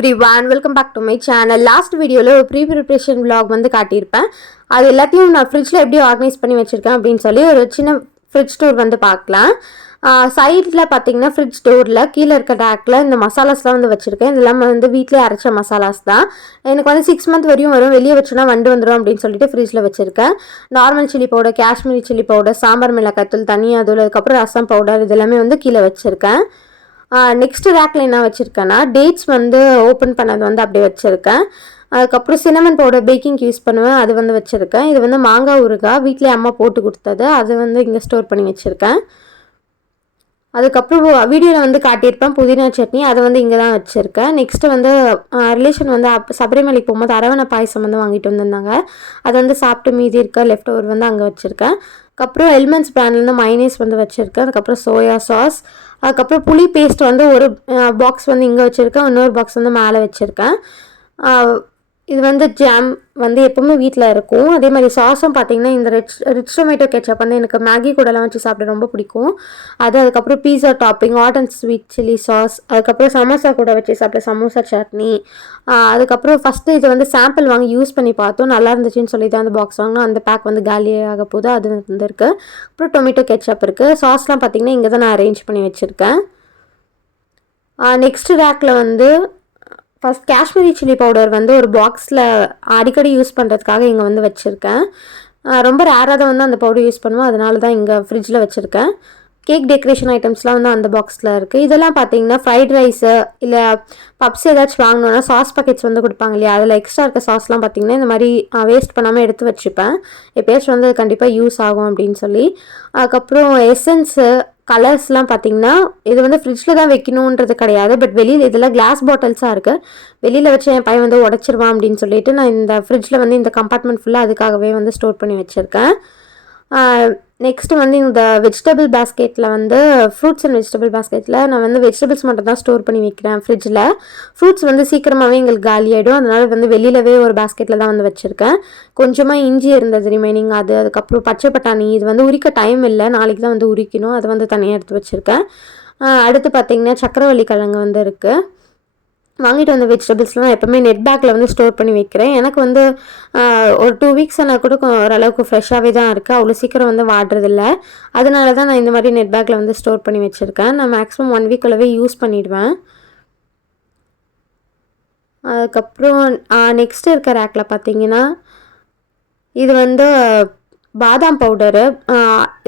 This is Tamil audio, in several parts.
everyone, welcome back to my channel. Last video la pre preparation vlog வந்து காட்டியிருப்பேன். அது எல்லாத்தையும் நான் ஃப்ரிட்ஜ்ல எப்படி ஆர்கனைஸ் பண்ணி வச்சிருக்கேன் அப்படின்னு சொல்லி ஒரு சின்ன ஃப்ரிட்ஜ் டூர் வந்து பார்க்கலாம். சைடில் பார்த்தீங்கன்னா ஃப்ரிட்ஜ் டோரில் கீழே இருக்க ரேக்கில் இந்த மசாலாஸ்லாம் வந்து வச்சுருக்கேன். இதெல்லாம் வந்து வீட்டிலே அரைச்ச மசாலாஸ் தான். எனக்கு வந்து 6 month வரையும் வரும், வெளியே வச்சுனா வண்டு வந்துடும் அப்படின்னு சொல்லிட்டு ஃப்ரிட்ஜில் வச்சுருக்கேன். Normal chilli powder, Kashmiri chilli powder, sambar மிளகாய்த்தூள், தனியா தூள், அதுக்கப்புறம் ரசம் பவுடர் இதெல்லாமே வந்து கீழே வச்சுருக்கேன். நெக்ஸ்ட் ரேக்கில் என்ன வச்சுருக்கேன்னா டேட்ஸ் வந்து ஓப்பன் பண்ணது வந்து அப்படியே வச்சுருக்கேன். அதுக்கப்புறம் சினமன் பவுடர் பேக்கிங்க்கு யூஸ் பண்ணுவேன், அது வந்து வச்சுருக்கேன். இது வந்து மாங்காய் ஊறுகாய் வீட்டிலே அம்மா போட்டு கொடுத்தது, அது வந்து இங்கே ஸ்டோர் பண்ணி வச்சுருக்கேன். அதுக்கப்புறம் வீடியோவில் வந்து காட்டியிருப்பேன் புதினா சட்னி, அதை வந்து இங்கே தான் வச்சுருக்கேன். நெக்ஸ்ட்டு வந்து ரிலேஷன் வந்து சபரிமலைக்கு போகும்போது அரவணை பாயசம் வந்து வாங்கிட்டு வந்திருந்தாங்க, அதை வந்து சாப்பிட்டு மீதி இருக்க லெஃப்ட் ஓவர் வந்து அங்கே வச்சுருக்கேன். அதுக்கப்புறம் எலிமெண்ட்ஸ் பிராண்ட்லேருந்து மைனேஸ் வந்து வச்சுருக்கேன். அதுக்கப்புறம் சோயா சாஸ், அதுக்கப்புறம் புளி பேஸ்ட் வந்து ஒரு பாக்ஸ் வந்து இங்கே வச்சுருக்கேன், இன்னொரு பாக்ஸ் வந்து மேலே வச்சுருக்கேன். இது வந்து ஜாம் வந்து எப்போவுமே வீட்டில் இருக்கும். அதே மாதிரி சாஸும் பார்த்திங்கன்னா இந்த ரிச் டொமேட்டோ கெச்சப் வந்து எனக்கு மேகி கூடலாம் வச்சு சாப்பிட ரொம்ப பிடிக்கும். அதுக்கப்புறம் pizza topping, hot and sweet chilli sauce, அதுக்கப்புறம் சமோசா கூட வச்சு சாப்பிட்ட சமோசா சட்னி. அதுக்கப்புறம் ஃபஸ்ட்டு இது வந்து சாம்பிள் வாங்கி யூஸ் பண்ணி பார்த்தோம், நல்லா இருந்துச்சுன்னு சொல்லி தான் அந்த பாக்ஸ் வாங்கினோம். அந்த பேக் வந்து காலியாக போகுது, அது வந்து இருக்குது. அப்புறம் டொமேட்டோ கெச்சப் இருக்குது. சாஸ்லாம் பார்த்திங்கன்னா இங்கே தான் நான் அரேஞ்ச் பண்ணி வச்சுருக்கேன். நெக்ஸ்ட் ரேக்கில் வந்து ஃபஸ்ட் காஷ்மீரி சில்லி பவுடர் வந்து ஒரு பாக்ஸில் அடிக்கடி யூஸ் பண்ணுறதுக்காக இங்கே வந்து வச்சுருக்கேன். ரொம்ப ரேராக தான் வந்து அந்த பவுடர் யூஸ் பண்ணுவோம், அதனால தான் இங்கே ஃப்ரிட்ஜில் வச்சுருக்கேன். கேக் டெக்கரேஷன் ஐட்டம்ஸ்லாம் வந்து அந்த பாக்ஸில் இருக்குது. இதெல்லாம் பார்த்தீங்கன்னா ஃப்ரைட் ரைஸு இல்லை பப்ஸ் ஏதாச்சும் வாங்கினோன்னா சாஸ் பாக்கெட்ஸ் வந்து கொடுப்பாங்க இல்லையா, அதில் எக்ஸ்ட்ரா இருக்க சாஸ்லாம் பார்த்திங்கன்னா இந்த மாதிரி வேஸ்ட் பண்ணாமல் எடுத்து வச்சுப்பேன், எப்போயாச்சும் வந்து கண்டிப்பாக யூஸ் ஆகும் அப்படின்னு சொல்லி. அதுக்கப்புறம் எசன்ஸு கலர்ஸ்லாம் பார்த்திங்கன்னா இது வந்து ஃப்ரிட்ஜில் தான் வைக்கணுன்றது கிடையாது, பட் வெளியில் இதெல்லாம் கிளாஸ் பாட்டில்ஸாக இருக்குது, வெளியில் வச்சு என் பையன் வந்து உடச்சிருவான் அப்படின்னு சொல்லிட்டு நான் இந்த ஃப்ரிட்ஜில் வந்து இந்த கம்பார்ட்மெண்ட் ஃபுல்லாக அதுக்காகவே வந்து ஸ்டோர் பண்ணி வச்சுருக்கேன். நெக்ஸ்ட்டு வந்து இந்த வெஜிடபிள் பேஸ்கெட்டில் வந்து ஃப்ரூட்ஸ் அண்ட் வெஜிடபிள் பேஸ்கெட்டில் நான் வந்து வெஜிடபிள்ஸ் மட்டும் தான் ஸ்டோர் பண்ணி வைக்கிறேன் ஃப்ரிட்ஜில். ஃப்ரூட்ஸ் வந்து சீக்கிரமாகவே எங்களுக்கு காலியாகிடும், அதனால் வந்து வெளியிலவே ஒரு பேஸ்கெட்டில் தான் வந்து வச்சுருக்கேன். கொஞ்சமாக இஞ்சி இருந்தது ரிமைனிங், அதுக்கப்புறம் பச்சை பட்டாணி, இது வந்து உரிக்க டைம் இல்லை, நாளைக்கு தான் வந்து உரிக்கணும், அதை வந்து தனியாக எடுத்து வச்சுருக்கேன். அடுத்து பார்த்திங்கன்னா சக்கரவள்ளி கிழங்கு வந்து இருக்குது. வாங்கிட்டு வந்த வெஜிடபிள்ஸ்லாம் எப்போவுமே நெட் பேக்கில் வந்து ஸ்டோர் பண்ணி வைக்கிறேன். எனக்கு வந்து ஒரு 2 weeks ஆனால் கூட ஓரளவுக்கு ஃப்ரெஷ்ஷாகவே தான் இருக்குது, அவ்வளோ சீக்கிரம் வந்து வாடுறதில்ல, அதனால தான் நான் இந்த மாதிரி நெட் பேக்கில் வந்து ஸ்டோர் பண்ணி வச்சுருக்கேன். நான் மேக்ஸிமம் 1 weekக்குள்ளவே யூஸ் பண்ணிவிடுவேன். அதுக்கப்புறம் நெக்ஸ்ட்டு இருக்க ரேக்கில் பார்த்திங்கன்னா இது வந்து பாதாம் பவுடரு,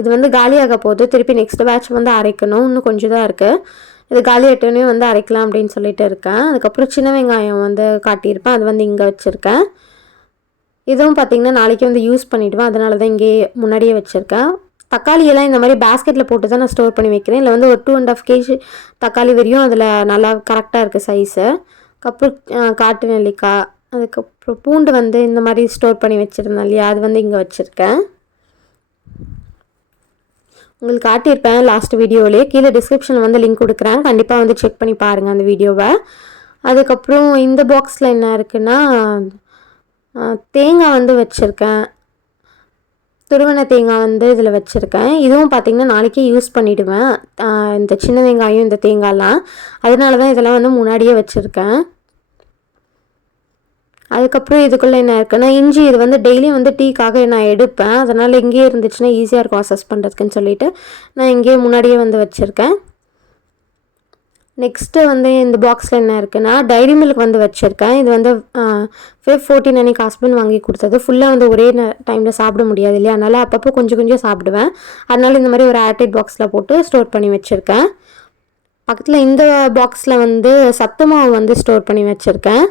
இது வந்து காலியாக போகுது, திருப்பி நெக்ஸ்ட் பேட்ச் வந்து அரைக்கணும், இன்னும் கொஞ்சம் தான் இருக்குது, இது காலி ஆட்டோனே வந்து அரைக்கலாம் அப்படின்னு சொல்லிட்டு இருக்கேன். அதுக்கப்புறம் சின்ன வெங்காயம் வந்து காட்டியிருப்பேன், அது வந்து இங்கே வச்சுருக்கேன். இதுவும் பார்த்திங்கன்னா நாளைக்கு வந்து யூஸ் பண்ணிவிடுவேன், அதனால தான் இங்கே முன்னாடியே வச்சுருக்கேன். தக்காளியெல்லாம் இந்த மாதிரி பேஸ்கெட்டில் போட்டு தான் நான் ஸ்டோர் பண்ணி வைக்கிறேன். இல்லை வந்து ஒரு 2.5 kg தக்காளி வரையும் அதில் நல்லா கரெக்டாக இருக்குது சைஸு. அதுக்கப்புறம் காட்டு நெல்லிக்காய், அதுக்கப்புறம் பூண்டு வந்து இந்த மாதிரி ஸ்டோர் பண்ணி வச்சுருந்தேன் இல்லையா, அது வந்து இங்கே வச்சுருக்கேன். உங்களுக்கு காட்டியிருப்பேன் லாஸ்ட் வீடியோவிலே, கீழே டிஸ்கிரிப்ஷனில் வந்து லிங்க் கொடுக்குறேன், கண்டிப்பாக வந்து செக் பண்ணி பாருங்கள் அந்த வீடியோவை. அதுக்கப்புறம் இந்த பாக்ஸில் என்ன இருக்குன்னா தேங்காய் வந்து வச்சுருக்கேன், துருவன தேங்காய் வந்து இதில் வச்சுருக்கேன். இதுவும் பார்த்திங்கன்னா நாளைக்கே யூஸ் பண்ணிவிடுவேன், இந்த சின்ன வெங்காயம் இந்த தேங்காய்லாம், அதனால தான் இதெல்லாம் வந்து முன்னாடியே வச்சுருக்கேன். அதுக்கப்புறம் இதுக்குள்ளே என்ன இருக்குன்னா இஞ்சி, இது வந்து டெய்லியும் வந்து டீக்காக நான் எடுப்பேன், அதனால் இங்கேயே இருந்துச்சுன்னா ஈஸியாக இருக்கும் அசஸ் பண்ணுறதுக்குன்னு சொல்லிவிட்டு நான் இங்கேயே முன்னாடியே வந்து வச்சுருக்கேன். நெக்ஸ்ட்டு வந்து இந்த பாக்ஸில் என்ன இருக்குன்னா டைரி மில்க் வந்து வச்சுருக்கேன். இது வந்து Feb 14 அன்றைக்கி ஹஸ்பண்ட் வாங்கி கொடுத்தது, ஃபுல்லாக வந்து ஒரே டைமில் சாப்பிட முடியாது இல்லையா, அதனால் அப்பப்போ கொஞ்சம் கொஞ்சம் சாப்பிடுவேன், அதனால் இந்த மாதிரி ஒரு ஏர்டைட் பாக்ஸில் போட்டு ஸ்டோர் பண்ணி வச்சுருக்கேன். பக்கத்தில் இந்த பாக்ஸில் வந்து சத்துமாவு வந்து ஸ்டோர் பண்ணி வச்சுருக்கேன்.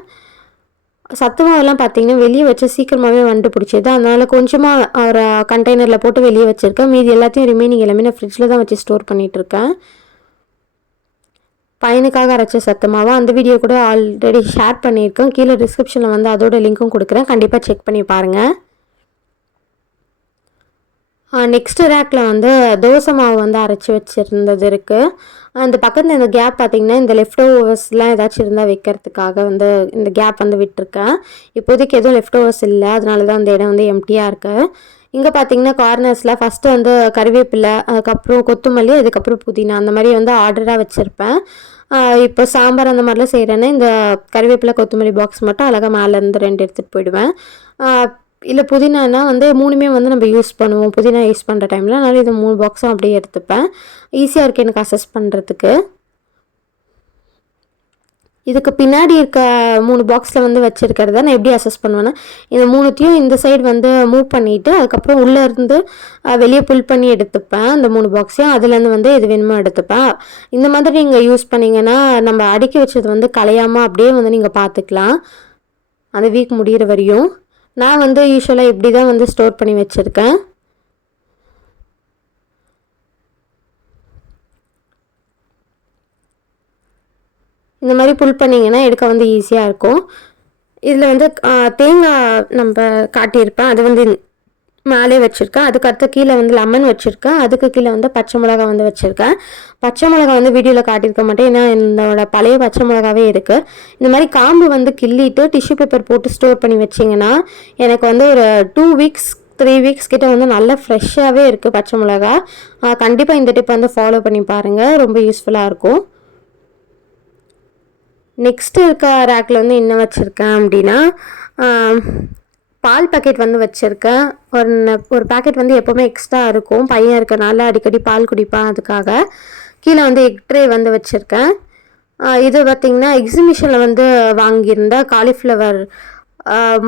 சத்து மாவெல்லாம் பார்த்திங்கன்னா வெளியே வச்சு சீக்கிரமாகவே வண்டு பிடிச்சிது, அதனால் கொஞ்சமாக ஒரு கண்டெய்னரில் போட்டு வெளியே வச்சுருக்கேன், மீதி எல்லாத்தையும் ரிமைனிங் எல்லாமே நான் ஃப்ரிட்ஜில் தான் வச்சு ஸ்டோர் பண்ணிகிட்ருக்கேன். பையனுக்காக அரைச்ச சத்து மாவு அந்த வீடியோ கூட ஆல்ரெடி ஷேர் பண்ணியிருக்கேன், கீழே டிஸ்கிரிப்ஷனில் வந்து அதோட லிங்க்கும் கொடுக்குறேன், கண்டிப்பாக செக் பண்ணி பாருங்கள். நெக்ஸ்ட்டு ரேக்கில் வந்து தோசை மாவு வந்து அரைச்சி வச்சுருந்தது இருக்குது. அந்த பக்கத்தில் இந்த கேப் பார்த்திங்கன்னா இந்த லெஃப்ட் ஓவர்ஸ்லாம் ஏதாச்சும் இருந்தால் வைக்கிறதுக்காக வந்து இந்த கேப் வந்து விட்டுருக்கேன். இப்போதைக்கு எதுவும் லெஃப்ட் ஓவர்ஸ் இல்லை, அதனால தான் அந்த இடம் வந்து எம்டியாக இருக்குது. இங்கே பார்த்திங்கன்னா கார்னர்ஸில் ஃபஸ்ட்டு வந்து கறிவேப்பிலை, அதுக்கப்புறம் கொத்தமல்லி, அதுக்கப்புறம் புதினா, அந்த மாதிரி வந்து ஆர்டராக வச்சுருப்பேன். இப்போ சாம்பார் அந்த மாதிரிலாம் செய்கிறேன்னா இந்த கறிவேப்பிலை கொத்தமல்லி பாக்ஸ் மட்டும் அழகாக மேலேருந்து 2 எடுத்துகிட்டு போயிடுவேன். இல்லை புதினானா வந்து 3மே வந்து நம்ம யூஸ் பண்ணுவோம் புதினா யூஸ் பண்ணுற டைமில். அதனால் இது 3 பாக்ஸும் அப்படியே எடுத்துப்பேன். ஈஸியாக இருக்குது எனக்கு அசஸ் பண்ணுறதுக்கு. இதுக்கு பின்னாடி இருக்க 3 பாக்ஸில் வந்து வச்சுருக்கிறத நான் எப்படி அசஸ் பண்ணுவேன்னா, இந்த 3த்தையும் இந்த சைடு வந்து மூவ் பண்ணிவிட்டு அதுக்கப்புறம் உள்ளே இருந்து வெளியே புல் பண்ணி எடுத்துப்பேன். அந்த 3 பாக்ஸையும் அதுலேருந்து வந்து எது வேணுமோ எடுத்துப்பேன். இந்த மாதிரி நீங்கள் யூஸ் பண்ணிங்கன்னா நம்ம அடுக்கி வச்சது வந்து கலையாமல் அப்படியே வந்து நீங்கள் பார்த்துக்கலாம் அந்த வீக் முடிகிற வரையும். நான் வந்து யூஸ்வலாக இப்படி தான் வந்து ஸ்டோர் பண்ணி வச்சுருக்கேன். இந்த மாதிரி புல் பண்ணிங்கன்னா எடுக்க வந்து ஈஸியாக இருக்கும். இதில் வந்து தேங்காய் நம்ம காட்டியிருப்பேன், அது வந்து மேலே வச்சுருக்கேன். அதுக்கு அடுத்து கீழே வந்து லெமன் வச்சுருக்கேன். அதுக்கு கீழே வந்து பச்சை மிளகா வந்து வச்சுருக்கேன். பச்சை மிளகா வந்து வீடியோவில் காட்டியிருக்க மாட்டேன், ஏன்னா என்னோட பழைய பச்சை மிளகாவே இருக்குது. இந்த மாதிரி காம்பு வந்து கிள்ளிட்டு டிஷ்யூ பேப்பர் போட்டு ஸ்டோர் பண்ணி வச்சிங்கன்னா எனக்கு வந்து ஒரு 2 வீக்ஸ் 3 வீக்ஸ் கிட்ட வந்து நல்லா ஃப்ரெஷ்ஷாகவே இருக்குது பச்சை மிளகா. கண்டிப்பாக இந்த டிப் வந்து ஃபாலோ பண்ணி பாருங்கள், ரொம்ப யூஸ்ஃபுல்லாக இருக்கும். நெக்ஸ்ட்டு இருக்க ரேக்கில் வந்து என்ன வச்சுருக்கேன் அப்படின்னா, பால் பாக்கெட் வந்து வச்சுருக்கேன். ஒரு பேக்கெட் வந்து எப்போவுமே எக்ஸ்ட்ரா இருக்கும், பையன் இருக்கனால அடிக்கடி பால் குடிப்பான், அதுக்காக. கீழே வந்து எக் ட்ரே வந்து வச்சுருக்கேன். இது பார்த்திங்கன்னா எக்ஸிபிஷனில் வந்து வாங்கியிருந்த காலிஃப்ளவர்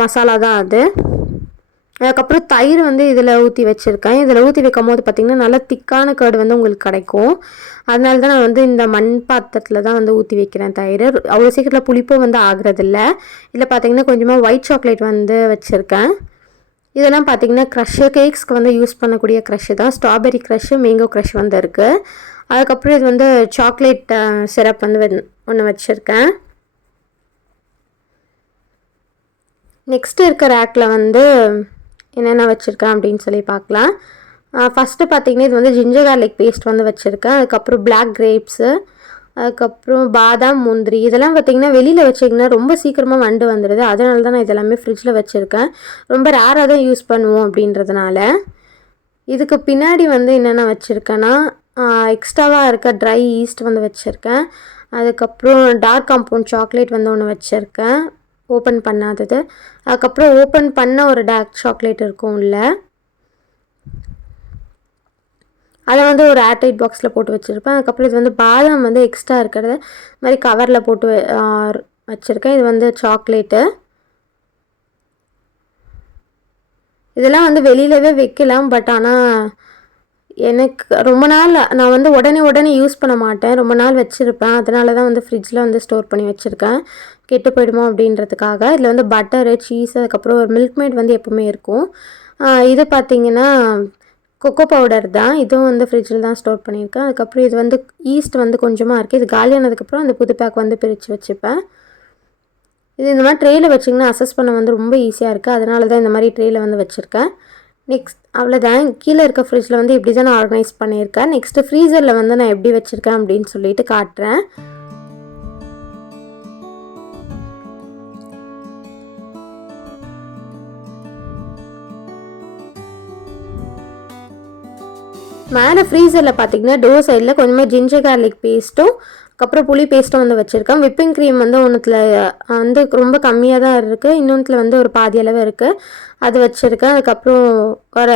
மசாலா தான் அது. அதுக்கப்புறம் தயிர் வந்து இதில் ஊற்றி வச்சுருக்கேன். இதில் ஊற்றி வைக்கும் போது பார்த்திங்கன்னா நல்லா திக்கான கர்டு வந்து உங்களுக்கு கிடைக்கும். அதனால தான் நான் வந்து இந்த மண் பாத்திரத்தில் தான் வந்து ஊற்றி வைக்கிறேன் தயிர். அவ்வளோ சீக்கிரத்தில் புளிப்பும் வந்து ஆகிறதில்ல. இதில் பார்த்திங்கன்னா கொஞ்சமாக ஒயிட் சாக்லேட் வந்து வச்சுருக்கேன். இதெல்லாம் பார்த்திங்கன்னா க்ரஷ்ஷு, கேக்ஸ்க்கு வந்து யூஸ் பண்ணக்கூடிய க்ரஷ்ஷு தான். ஸ்ட்ராபெரி க்ரஷ்ஷு, மேங்கோ க்ரஷ் வந்து இருக்குது. அதுக்கப்புறம் இது வந்து சாக்லேட் சிரப் வந்து ஒன்று வச்சுருக்கேன். நெக்ஸ்ட்டு இருக்க ரேக்கில் வந்து என்னென்ன வச்சுருக்கேன் அப்படின்னு சொல்லி பார்க்கலாம். ஃபஸ்ட்டு பார்த்திங்கன்னா இது வந்து ஜிஞ்சர் கார்லிக் பேஸ்ட் வந்து வச்சுருக்கேன். அதுக்கப்புறம் பிளாக் கிரேப்ஸு, அதுக்கப்புறம் பாதாம், முந்திரி. இதெல்லாம் பார்த்திங்கன்னா வெளியில் வச்சிங்கன்னா ரொம்ப சீக்கிரமாக வண்டு வந்துடுது. அதனால தான் நான் இதெல்லாமே ஃப்ரிட்ஜில் வச்சுருக்கேன். ரொம்ப ரேராக தான் யூஸ் பண்ணுவோம் அப்படின்றதுனால. இதுக்கு பின்னாடி வந்து என்னென்ன வச்சுருக்கேன்னா, எக்ஸ்ட்ராவாக இருக்க ட்ரை ஈஸ்ட் வந்து வச்சுருக்கேன். அதுக்கப்புறம் டார்க் காம்பவுண்ட் சாக்லேட் வந்து ஒன்று வச்சுருக்கேன், ஓப்பன் பண்ணாதது. அதுக்கப்புறம் ஓப்பன் பண்ண ஒரு டார்க் சாக்லேட் இருக்கும் உள்ள, அதை வந்து ஒரு ஏர்டைட் பாக்ஸில் போட்டு வச்சுருப்பேன். அதுக்கப்புறம் இது வந்து பாதாம் வந்து எக்ஸ்ட்ரா இருக்கிறத மாதிரி கவரில் போட்டு வச்சுருக்கேன். இது வந்து சாக்லேட்டு. இதெல்லாம் வந்து வெளியிலவே வைக்கலாம், பட் ஆனால் எனக்கு ரொம்ப நாள் நான் வந்து உடனே யூஸ் பண்ண மாட்டேன், ரொம்ப நாள் வச்சுருப்பேன். அதனால தான் வந்து ஃப்ரிட்ஜில் வந்து ஸ்டோர் பண்ணி வச்சுருக்கேன், கெட்டு போயிடுமோ அப்படின்றதுக்காக. இதில் வந்து பட்டரு, சீஸ், அதுக்கப்புறம் ஒரு மில்க் மேட் வந்து எப்போவுமே இருக்கும். இது பார்த்திங்கன்னா கொக்கோ பவுடர் தான், இதுவும் வந்து ஃப்ரிட்ஜில் தான் ஸ்டோர் பண்ணியிருக்கேன். அதுக்கப்புறம் இது வந்து ஈஸ்ட் வந்து கொஞ்சமாக இருக்குது. இது காலியானதுக்கப்புறம் அந்த புது பேக் வந்து பிரித்து வச்சுப்பேன். இது இந்த மாதிரி ட்ரேயில் வச்சிங்கன்னா அசஸ் பண்ண வந்து ரொம்ப ஈஸியாக இருக்குது. அதனால தான் இந்த மாதிரி ட்ரேயில் வந்து வச்சுருக்கேன். நெக்ஸ்ட் அவ்வளோதான். கீழே இருக்க ஃப்ரிட்ஜில் வந்து இப்படி தான் நான் ஆர்கனைஸ் பண்ணியிருக்கேன். நெக்ஸ்ட்டு ஃப்ரீசரில் வந்து நான் எப்படி வச்சுருக்கேன் அப்படின்னு சொல்லிட்டு காட்டுறேன். மேலே ஃப்ரீசரில் பார்த்திங்கன்னா டோர் சைடில் கொஞ்சமாக ஜிஞ்சர் கார்லிக் பேஸ்ட்டும் அதுக்கப்புறம் புளி பேஸ்ட்டும் வந்து வச்சுருக்கேன். விப்பிங் க்ரீம் வந்து ஒன்றுத்தில் வந்து ரொம்ப கம்மியாக தான் இருக்குது, இன்னொன்றுத்தில் வந்து ஒரு பாதி அளவு இருக்குது, அது வச்சுருக்கேன். அதுக்கப்புறம் ஒரு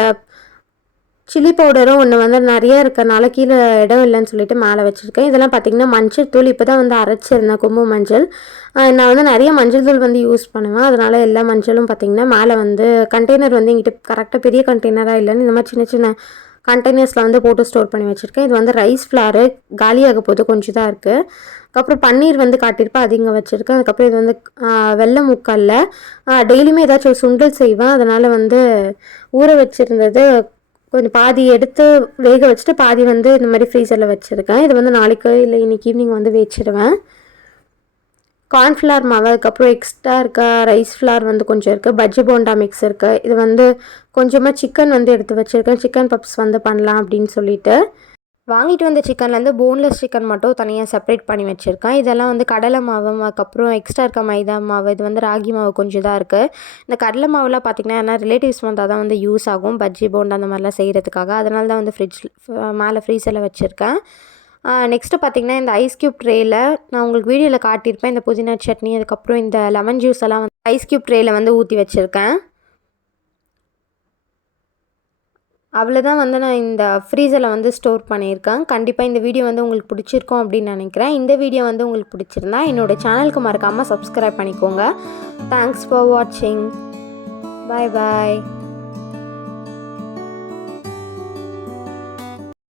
சில்லி பவுடரும் ஒன்று வந்து நிறைய இருக்கனால கீழே இடம் இல்லைன்னு சொல்லிட்டு மேலே வச்சுருக்கேன். இதெல்லாம் பார்த்திங்கன்னா மஞ்சள் தூள் இப்போ தான் வந்து அரைச்சிருந்தேன், கொம்பு மஞ்சள். நான் வந்து நிறைய மஞ்சள் தூள் வந்து யூஸ் பண்ணுவேன், அதனால் எல்லா மஞ்சளும் பார்த்திங்கன்னா மேலே வந்து கண்டெய்னர் வந்து எங்கிட்ட கரெக்டாக பெரிய கண்டெய்னராக இல்லைன்னு இந்த மாதிரி சின்ன சின்ன கண்டெய்னர்ஸில் வந்து போட்டு ஸ்டோர் பண்ணி வச்சுருக்கேன். இது வந்து ரைஸ் ஃப்ளாரு, காலியாக போது கொஞ்சம் தான் இருக்குது. அதுக்கப்புறம் பன்னீர் வந்து காட்டியிருப்பேன், அது இங்கே வச்சுருக்கேன். அதுக்கப்புறம் இது வந்து வெள்ளை முக்கால்ல டெய்லியுமே ஏதாச்சும் ஒரு சுண்டல் செய்வேன், அதனால் வந்து ஊற வச்சுருந்தது கொஞ்சம் பாதி எடுத்து வேக வச்சுட்டு பாதி வந்து இந்த மாதிரி ஃப்ரீசரில் வச்சுருக்கேன். இது வந்து நாளைக்கு இல்லை இன்றைக்கி ஈவினிங் வந்து வச்சுருவேன். கார்ன்ஃப்ளவர் மாவு, அதுக்கப்புறம் எக்ஸ்ட்ரா இருக்க ரைஸ் ஃப்ளார் வந்து கொஞ்சம் இருக்குது, பஜ்ஜி போண்டா மிக்ஸ் இருக்குது. இது வந்து கொஞ்சமாக சிக்கன் வந்து எடுத்து வச்சுருக்கேன், சிக்கன் பப்ஸ் வந்து பண்ணலாம் அப்படின்னு சொல்லிட்டு. வாங்கிட்டு வந்த சிக்கன்லேருந்து போன்லெஸ் சிக்கன் மட்டும் தனியாக செப்பரேட் பண்ணி வச்சுருக்கேன். இதெல்லாம் வந்து கடலை மாவு, அதுக்கப்புறம் எக்ஸ்ட்ரா இருக்க மைதா மாவு, இது வந்து ராகி மாவு கொஞ்சம் தான் இருக்குது. இந்த கடலை மாவுலாம் பார்த்திங்கன்னா ஏன்னா ரிலேட்டிவ்ஸ் வந்தால் தான் வந்து யூஸ் ஆகும், பஜ்ஜி போண்டா அந்த மாதிரிலாம் செய்கிறதுக்காக. அதனால தான் வந்து மேலே ஃப்ரீசரில் வச்சுருக்கேன். நெக்ஸ்ட்டு பார்த்திங்கன்னா இந்த ஐஸ் க்யூப் ட்ரேயில் நான் உங்களுக்கு வீடியோவில் காட்டியிருப்பேன் இந்த புதினா சட்னி, அதுக்கப்புறம் இந்த லெமன் ஜூஸ் எல்லாம் வந்து ஐஸ் க்யூப் ட்ரேயில் வந்து ஊற்றி வச்சுருக்கேன். அவ்வளோதான் வந்து நான் இந்த ஃப்ரீசரில் வந்து ஸ்டோர் பண்ணியிருக்கேன். கண்டிப்பாக இந்த வீடியோ வந்து உங்களுக்கு பிடிச்சிருக்கும் அப்படின்னு நினைக்கிறேன். இந்த வீடியோ வந்து உங்களுக்கு பிடிச்சிருந்தா என்னோடய சேனலுக்கு மறக்காமல் சப்ஸ்கிரைப் பண்ணிக்கோங்க. தேங்க்ஸ் ஃபார் வாட்சிங். பாய் பாய்.